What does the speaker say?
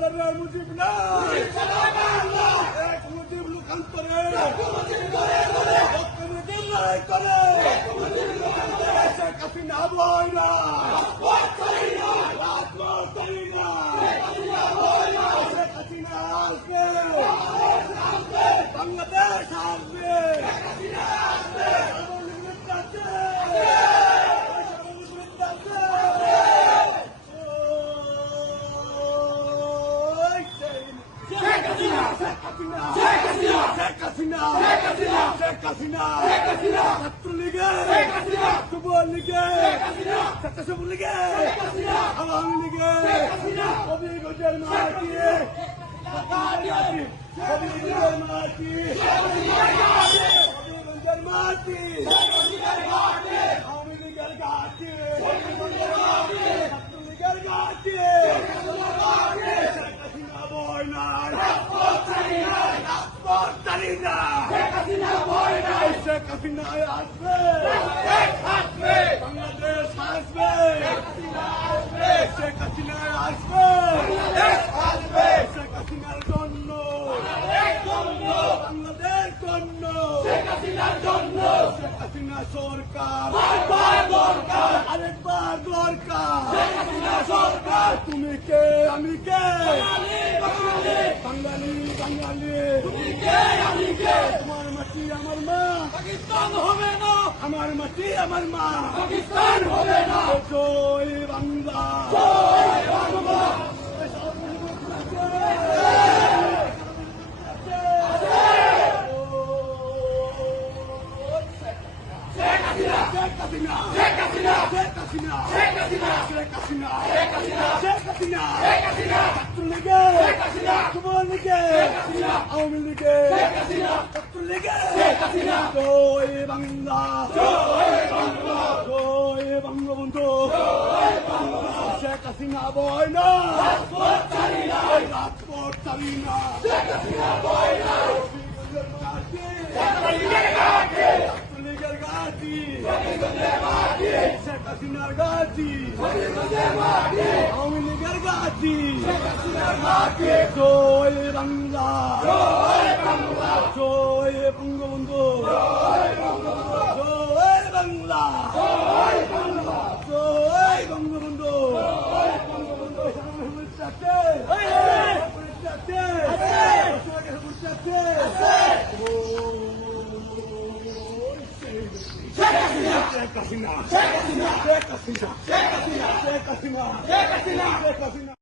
হাজারের মুজিব নাই, এক মুজিব লোকান্তরে মুজিব লড়াই করে শেখ হাসিনা বই না, শেখ হাসিনা আসবে, বাংলাদেশ আসবে, ছাত্রলীগের, যুবলীগের, স্বেচ্ছাসেবক লীগের, আওয়ামী লীগের, হবিগঞ্জের মাটি, হবিগঞ্জের মাটি, হবিগঞ্জের মাটি, আওয়ামী লীগের ঘাটি, ছাত্রলীগের ঘাটি, শেখ হাসিনা বই নাই, শেখ হাসিনা আসবে, বাংলাদেশ আসবে, শেখ হাসিনা আসবে, শেখ হাসিনার জন্য, বাংলাদেশ জন্য, শেখ হাসিনার জন্য, শেখ হাসিনা সরকার আরেকবার দরকার, শেখ হাসিনা সরকার, তুমি কে আমি কে, বাঙালি বাঙালি, তুমি কে আমি কে, তোমার মাটি আমার মা, পাকিস্তান হবে না, আমার মাটি আমার মা, পাকিস্তান হবে না, জয় বাংলা, জয় বাংলা। ছাত্রলীগের, যুবলীগের, আওয়ামী লীগের, ছাত্রলীগের, জয় বাংলা, জয় বঙ্গবন্ধু, শেখ হাসিনা বয় না, রাজপথ চালি না, ছাত্রলীগের ঘাটি, শেখ হাসিনার ঘাটি, আওয়ামী লীগের ঘাটি, জয় বাংলা, জয় বঙ্গবন্ধু, জয় বাংলা, জয় Bangabandhu, Sheikh Hasina, Sheikh Hasina, Sheikh Hasina, Sheikh Hasina, Sheikh Hasina, Sheikh Hasina, Sheikh Hasina.